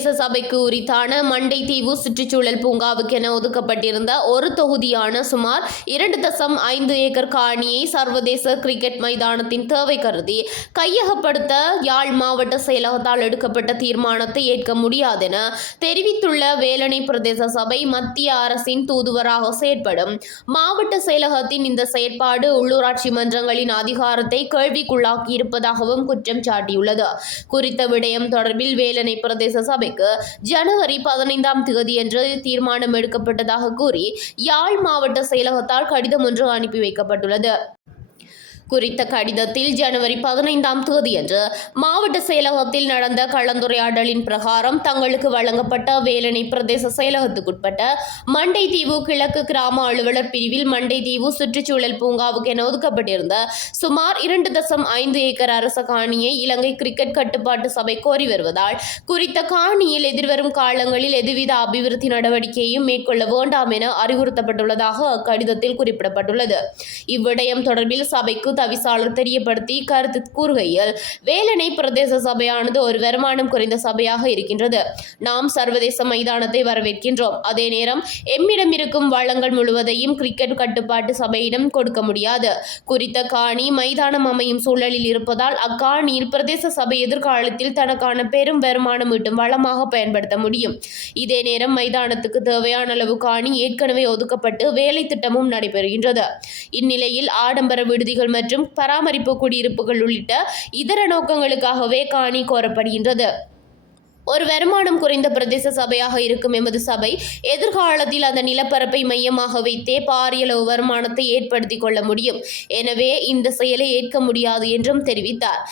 பிரதேச சபைக்கு உரித்தான மண்டைதீவு சுற்றுச்சூழல் பூங்காவுக்கென ஒதுக்கப்பட்டிருந்த ஒரு தொகுதியான சுமார் 2.5 ஏக்கர் காணியை சர்வதேச கிரிக்கெட் மைதானத்தின் தேவை கருதி கையகப்படுத்த யாழ் மாவட்ட செயலகத்தால் எடுக்கப்பட்ட தீர்மானத்தை ஏற்க முடியாதென தெரிவித்துள்ள வேலணை பிரதேச சபை மத்திய அரசின் தூதுவராக செயற்படும் மாவட்ட செயலகத்தின் இந்த செயற்பாடு உள்ளூராட்சி மன்றங்களின் அதிகாரத்தை கேள்விக்குள்ளாக்கி இருப்பதாகவும் குற்றம் சாட்டியுள்ளது. குறித்த விடயம் தொடர்பில் வேலணை பிரதேச சபைக்கு ஜனவரி 15ஆம் தேதியன்று தீர்மானம் எடுக்கப்பட்டதாக கூறி யாழ் மாவட்ட செயலகத்தால் கடிதம் ஒன்று அனுப்பி வைக்கப்பட்டுள்ளது. குறித்த கடிதத்தில் ஜனவரி 15ஆம் தேதியன்று மாவட்ட செயலகத்தில் நடந்த கலந்துரையாடலின் பிரகாரம் தங்களுக்கு வழங்கப்பட்ட வேலணை பிரதேச செயலகத்துக்குட்பட்ட மண்டைதீவு கிழக்கு கிராம அலுவலர் பிரிவில் மண்டைதீவு சுற்றுச்சூழல் பூங்காவுக்கென ஒதுக்கப்பட்டிருந்த சுமார் 2.5 ஏக்கர் அரச காணியை இலங்கை கிரிக்கெட் கட்டுப்பாட்டு சபை கோரி வருவதால் குறித்த காணியில் எதிர்வரும் காலங்களில் எதுவித அபிவிருத்தி நடவடிக்கையும் மேற்கொள்ள வேண்டாம் என அறிவுறுத்தப்பட்டுள்ளதாக அக்கடிதத்தில் குறிப்பிடப்பட்டுள்ளது. இவ்விடயம் தொடர்பில் சபைக்கு தவிசாளர் தெரியப்படுத்தி கருத்து கூறுகையில் வேலணை பிரதேச சபையானது ஒரு வருமானம் குறைந்த சபையாக இருக்கின்றது. நாம் சர்வதேச மைதானத்தை வரவேற்கின்றோம். அதே நேரம் எம்மிடம் இருக்கும் வளங்கள் முழுவதையும் கிரிக்கெட் கட்டுப்பாட்டு சபையிடம் கொடுக்க முடியாது. குறித்த காணி மைதானம் அமையும் சூழலில் இருப்பதால் அக்காணியில் பிரதேச சபை எதிர்காலத்தில் தனக்கான பெரும் வருமானம் ஈட்டும் வளமாக பயன்படுத்த முடியும். இதே நேரம் மைதானத்துக்கு தேவையான அளவு காணி ஏற்கனவே ஒதுக்கப்பட்டு வேலை திட்டமும் நடைபெறுகின்றது. இந்நிலையில் ஆடம்பர விடுதிகள் மற்றும் பராமரிப்பு குடியிருப்புகள் உள்ளிட்ட இதர நோக்கங்களுக்காகவே காணி கோரப்படுகின்றது. ஒரு வருமானம் குறைந்த பிரதேச சபையாக இருக்கும் எமது சபை எதிர்காலத்தில் அந்த நிலப்பரப்பை மையமாக வைத்தே பாரிய அளவு வருமானத்தை ஏற்படுத்திக் கொள்ள முடியும். எனவே இந்த செயலை ஏற்க முடியாது என்றும் தெரிவித்தார்.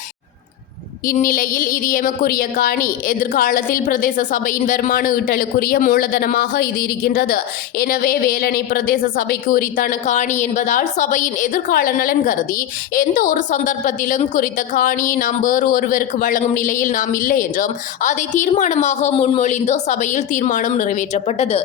இந்நிலையில் இது எமக்குரிய காணி. எதிர்காலத்தில் பிரதேச சபையின் வருமான ஈட்டலுக்குரிய மூலதனமாக இது இருக்கின்றது. எனவே வேலணை பிரதேச சபைக்கு உரித்தான காணி என்பதால் சபையின் எதிர்கால நலன் கருதி எந்த ஒரு சந்தர்ப்பத்திலும் குறித்த காணியை நாம் வேறு ஒருவருக்கு வழங்கும் நிலையில் நாம் இல்லை என்றும் அதை தீர்மானமாக முன்மொழிந்து சபையில் தீர்மானம் நிறைவேற்றப்பட்டது.